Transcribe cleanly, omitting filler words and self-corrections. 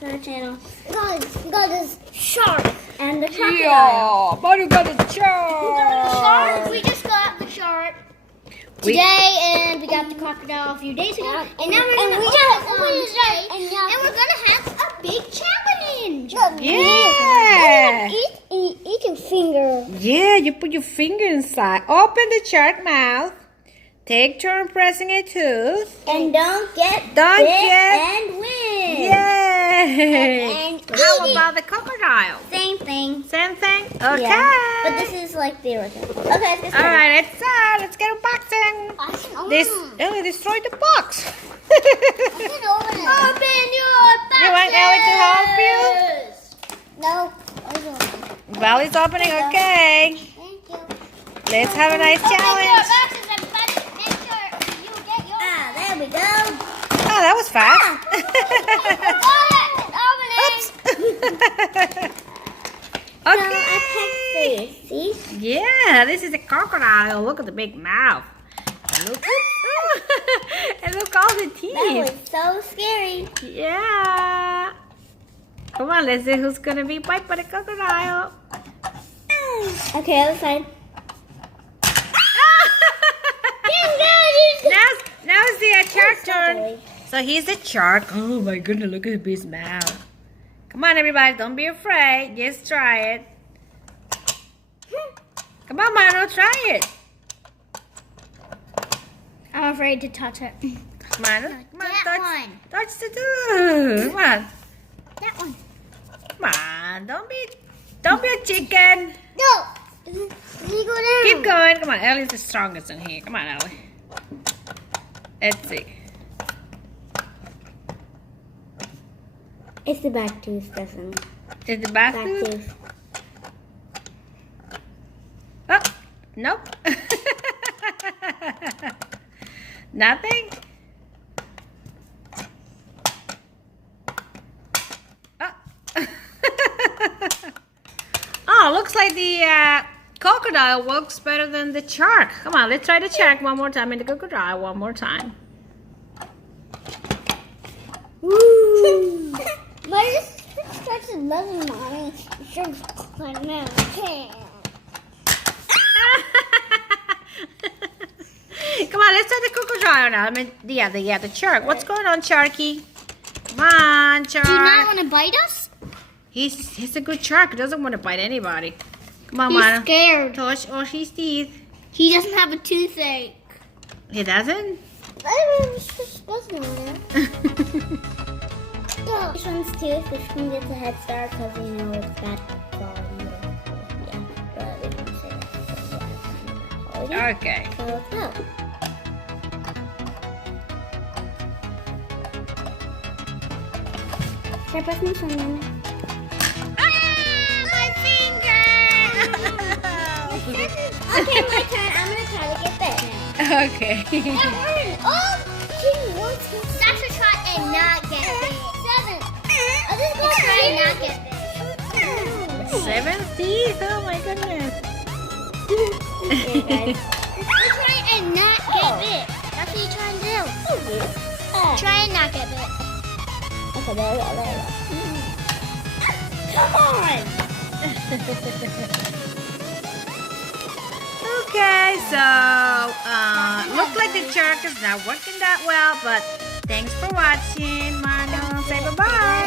to our channel. Got this shark and the crocodile. Yeah, Manu got a Shark. shark. We just got the shark today, and we got the crocodile a few days ago. And now we're gonna and we're gonna have a big challenge. Yeah. Eat your finger. Yeah, you put your finger inside. Open the shark mouth. Take turn pressing a tooth. And don't get and win. Yay! And How eat it. about the crocodile? Same thing. Same thing? Okay. Yeah. But this is like the original. Okay, let's get started. Alright, let's get unboxing. This Ellie destroyed the box. Open your boxes. You want Ellie to help you? No. Well, it's opening, okay. Thank you. Let's have a nice challenge. There we go. Oh, that was fast. Okay. See? Yeah, this is a crocodile. Look at the big mouth. And look, and look all the That teeth. was so scary. Yeah. Come on, let's see who's gonna be bite by the crocodile. Okay, other side. Now it's the shark turn. So he's a shark. Oh my goodness, look at his mouth. Come on, everybody, don't be afraid. Just try it. Come on, Mano, try it. I'm afraid to touch it. Mano, come on, That one. touch the tooth. Come on, That one. come on. Don't be a chicken. No. Let me go down. Keep going. Come on, Ellie's the strongest in here. Come on, Ellie. Let's see. It's the back tooth, doesn't Is the back back tooth? tooth. Oh, nope. Nothing? Oh. Oh, looks like the crocodile works better than the shark. Come on, let's try the shark one more time and the crocodile one more time. Woo! But it's such a lovely mommy. It's like now. Come on, let's try the crocodile now. I mean, the shark. What's going on, Sharky? Come on, shark. Do you not want to bite us? He's a good shark. He doesn't want to bite anybody. Come on, He's Mana. scared. Touch all his teeth. He doesn't have a toothache. He doesn't? I was just supposed to know that. This one's tooth. This one gets a head start because you know it's bad quality. Yeah, but we don't say that. So, yeah, it's kind of bad quality. Okay. So let's go. Start pressing something. My finger! Okay, my turn. I'm gonna try to get bit now. Okay. Sasha try and not get bit. 7. I'll just go try and not get bit. 7 teeth? Oh my goodness. Okay, guys. You try and not get bit. That's what you try and do. Try and not get bit. Okay, there we go. Come on! Okay, so looks like the shark is not working that well, but thanks for watching. Mano, say bye-bye.